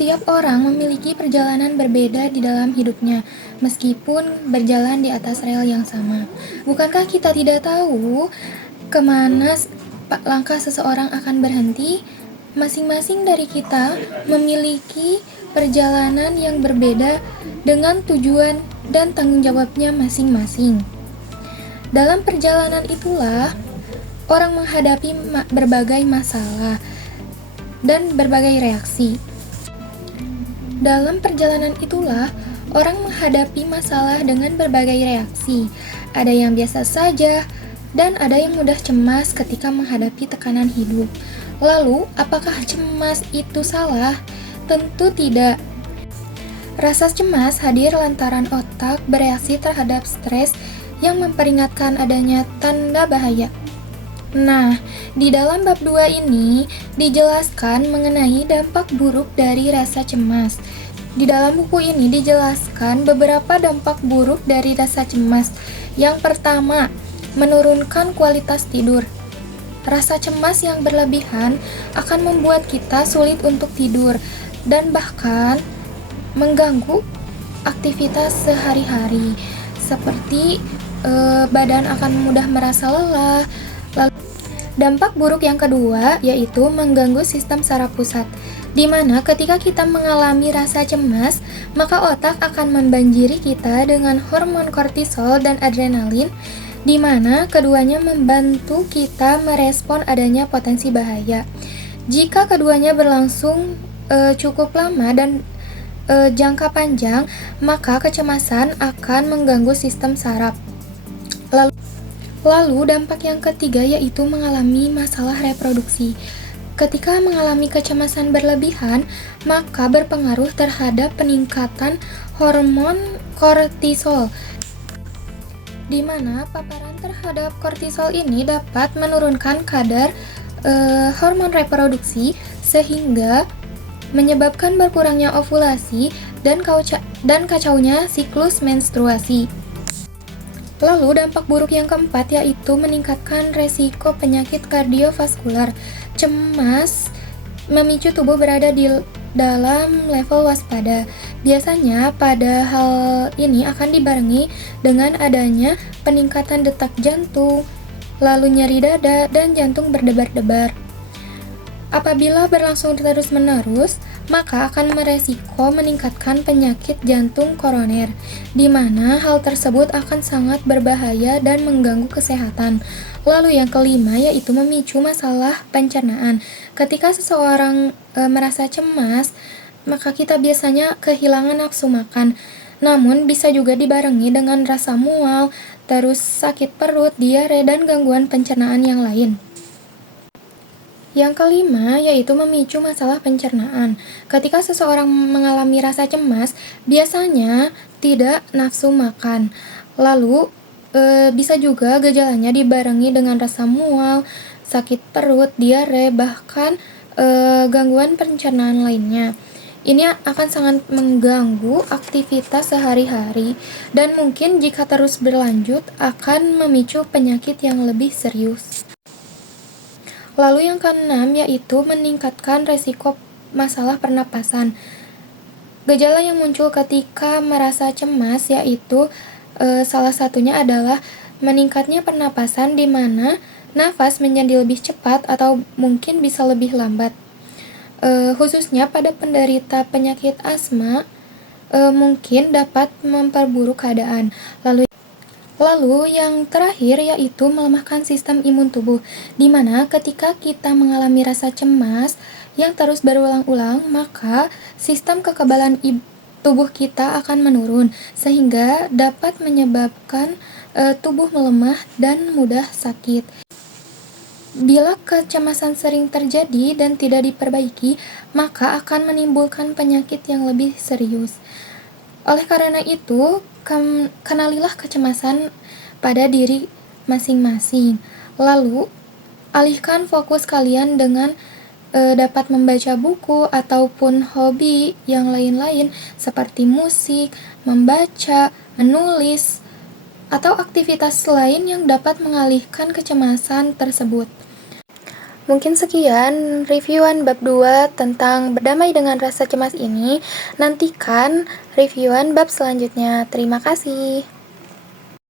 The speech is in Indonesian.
Setiap orang memiliki perjalanan berbeda di dalam hidupnya, meskipun berjalan di atas rel yang sama. Bukankah kita tidak tahu kemana langkah seseorang akan berhenti? Masing-masing dari kita memiliki perjalanan yang berbeda dengan tujuan dan tanggung jawabnya masing-masing. Dalam perjalanan itulah orang menghadapi berbagai masalah dan berbagai reaksi. Dalam perjalanan itulah orang menghadapi masalah dengan berbagai reaksi. Ada yang biasa saja, dan ada yang mudah cemas ketika menghadapi tekanan hidup. Lalu, apakah cemas itu salah? Tentu tidak. Rasa cemas hadir lantaran otak bereaksi terhadap stres yang memperingatkan adanya tanda bahaya. Nah, di dalam bab 2 ini dijelaskan mengenai dampak buruk dari rasa cemas. Di dalam buku ini dijelaskan beberapa dampak buruk dari rasa cemas. Yang pertama, menurunkan kualitas tidur. Rasa cemas yang berlebihan akan membuat kita sulit untuk tidur dan bahkan mengganggu aktivitas sehari-hari. Seperti badan akan mudah merasa lelah. Lalu, dampak buruk yang kedua yaitu mengganggu sistem saraf pusat, di mana ketika kita mengalami rasa cemas, maka otak akan membanjiri kita dengan hormon kortisol dan adrenalin, di mana keduanya membantu kita merespon adanya potensi bahaya. Jika keduanya berlangsung cukup lama dan jangka panjang, maka kecemasan akan mengganggu sistem saraf. Lalu dampak yang ketiga yaitu mengalami masalah reproduksi. Ketika mengalami kecemasan berlebihan, maka berpengaruh terhadap peningkatan hormon kortisol, di mana paparan terhadap kortisol ini dapat menurunkan kadar hormon reproduksi sehingga menyebabkan berkurangnya ovulasi dan kacaunya siklus menstruasi. Lalu dampak buruk yang keempat yaitu meningkatkan resiko penyakit kardiovaskular. Cemas memicu tubuh berada di dalam level waspada. Biasanya pada hal ini akan dibarengi dengan adanya peningkatan detak jantung, lalu nyeri dada dan jantung berdebar-debar. Apabila berlangsung terus-menerus, maka akan meresiko meningkatkan penyakit jantung koroner, di mana hal tersebut akan sangat berbahaya dan mengganggu kesehatan. Lalu yang kelima yaitu memicu masalah pencernaan. Ketika seseorang merasa cemas, maka kita biasanya kehilangan nafsu makan. Namun bisa juga dibarengi dengan rasa mual, terus sakit perut, diare, dan gangguan pencernaan yang lain. Yang kelima yaitu memicu masalah pencernaan. Ketika seseorang mengalami rasa cemas, biasanya tidak nafsu makan. Lalu bisa juga gejalanya dibarengi dengan rasa mual, sakit perut, diare, bahkan gangguan pencernaan lainnya. Ini akan sangat mengganggu aktivitas sehari-hari dan mungkin jika terus berlanjut akan memicu penyakit yang lebih serius. Lalu yang keenam yaitu meningkatkan resiko masalah pernapasan. Gejala yang muncul ketika merasa cemas yaitu salah satunya adalah meningkatnya pernapasan, di mana nafas menjadi lebih cepat atau mungkin bisa lebih lambat. Khususnya pada penderita penyakit asma mungkin dapat memperburuk keadaan. Lalu yang terakhir yaitu melemahkan sistem imun tubuh, di mana ketika kita mengalami rasa cemas yang terus berulang-ulang, maka sistem kekebalan tubuh kita akan menurun, sehingga dapat menyebabkan tubuh melemah dan mudah sakit. Bila kecemasan sering terjadi dan tidak diperbaiki, maka akan menimbulkan penyakit yang lebih serius. Oleh karena itu, kenalilah kecemasan pada diri masing-masing. Lalu, alihkan fokus kalian dengan dapat membaca buku ataupun hobi yang lain-lain seperti musik, membaca, menulis, atau aktivitas lain yang dapat mengalihkan kecemasan tersebut. Mungkin sekian reviewan bab 2 tentang berdamai dengan rasa cemas ini. Nantikan reviewan bab selanjutnya. Terima kasih.